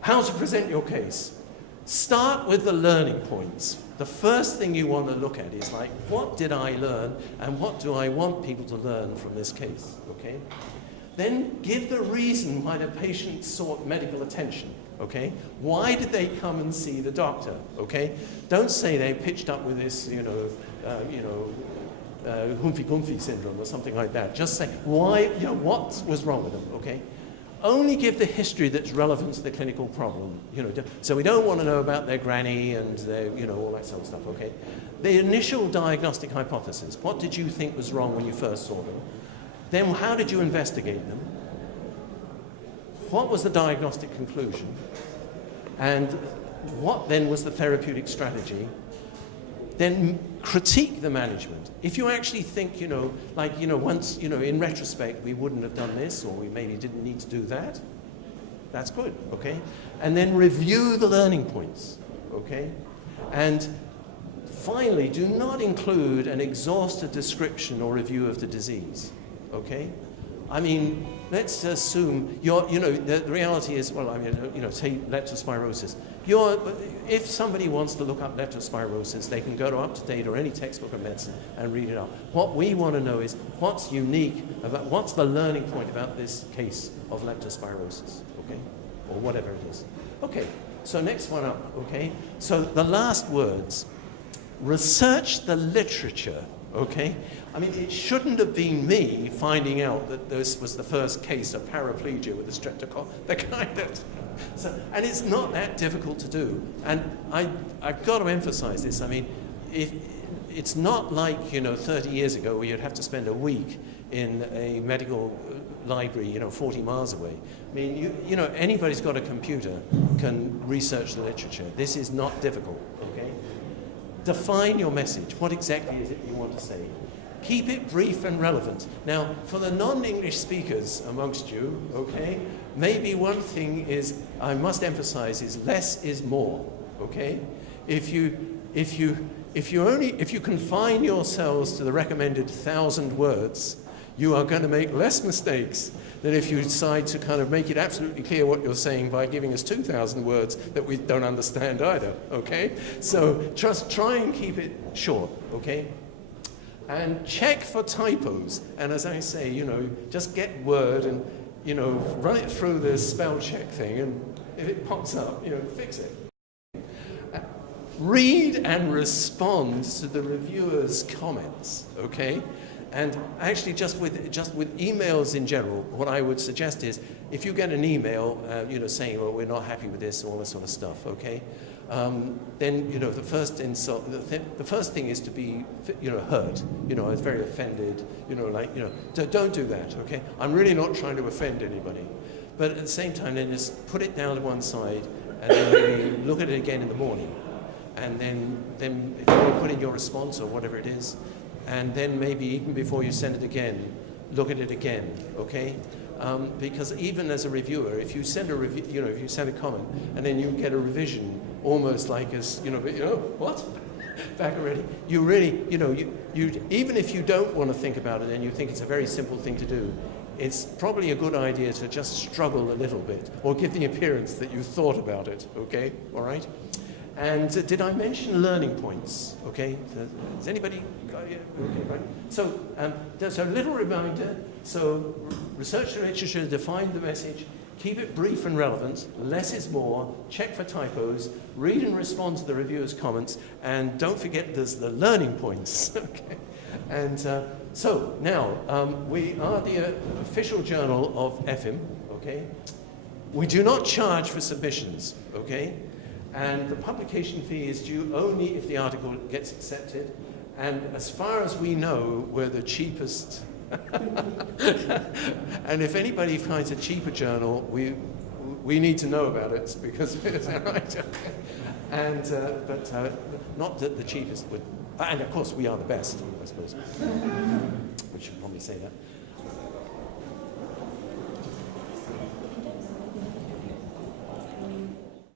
How to present your case. Start with the learning points. The first thing you want to look at is like, what did I learn and what do I want people to learn from this case, okay? Then give the reason why the patient sought medical attention, okay? Why did they come and see the doctor, okay? Don't say they pitched up with this, Humphy-Gumphy syndrome or something like that. Just say, why, what was wrong with them, okay? Only give the history that's relevant to the clinical problem. So we don't want to know about their granny and their, all that sort of stuff, okay? The initial diagnostic hypothesis, what did you think was wrong when you first saw them? Then how did you investigate them? What was the diagnostic conclusion? And what then was the therapeutic strategy? Then critique the management. If you actually think, once, in retrospect, we wouldn't have done this, or we maybe didn't need to do that, that's good, okay? And then review the learning points, okay? And finally, do not include an exhaustive description or review of the disease, okay? I mean, let's assume the reality is, say leptospirosis. If somebody wants to look up leptospirosis, they can go to UpToDate or any textbook of medicine and read it up. What we want to know is what's unique about, what's the learning point about this case of leptospirosis, okay? Or whatever it is. Okay, so next one up, okay? So the last words, research the literature, okay? I mean, it shouldn't have been me finding out that this was the first case of paraplegia with a streptococcus. And it's not that difficult to do. And I've got to emphasize this. I mean, it's not like, 30 years ago where you'd have to spend a week in a medical library, 40 miles away. I mean, anybody's got a computer can research the literature. This is not difficult, okay? Define your message. What exactly is it you want to say? Keep it brief and relevant. Now, for the non-English speakers amongst you, okay, maybe one thing is, I must emphasize, is less is more, okay? If you confine yourselves to the recommended 1,000 words, you are going to make less mistakes than if you decide to kind of make it absolutely clear what you're saying by giving us 2,000 words that we don't understand either, okay? So just try and keep it short, okay? And check for typos. And as I say, just get Word and, run it through the spell check thing, and if it pops up, fix it. Read and respond to the reviewer's comments, okay? And actually, just with emails in general, what I would suggest is, if you get an email, saying, well, we're not happy with this, all this sort of stuff, okay? Then, the first thing is to be, hurt. I was very offended, so don't do that, okay? I'm really not trying to offend anybody. But at the same time, then just put it down to one side, and then maybe look at it again in the morning. And then if you want to put in your response or whatever it is, and then maybe even before you send it again, look at it again, okay? Because even as a reviewer, if you send a review, if you send a comment, and then you get a revision, almost like as, what? Back already. You really, you even if you don't want to think about it and you think it's a very simple thing to do, it's probably a good idea to just struggle a little bit, or give the appearance that you thought about it, okay? All right? And did I mention learning points? Okay, has anybody got it? Okay, right. So there's a little reminder. So research the literature, define the message, keep it brief and relevant, less is more, check for typos, read and respond to the reviewer's comments, and don't forget there's the learning points. Okay. And so now, we are the official journal of EJCRIM, okay? We do not charge for submissions, okay? And the publication fee is due only if the article gets accepted. And as far as we know, we're the cheapest. And if anybody finds a cheaper journal, we need to know about it, because it's right. And but not that the cheapest would. And of course, we are the best, I suppose. We should probably say that.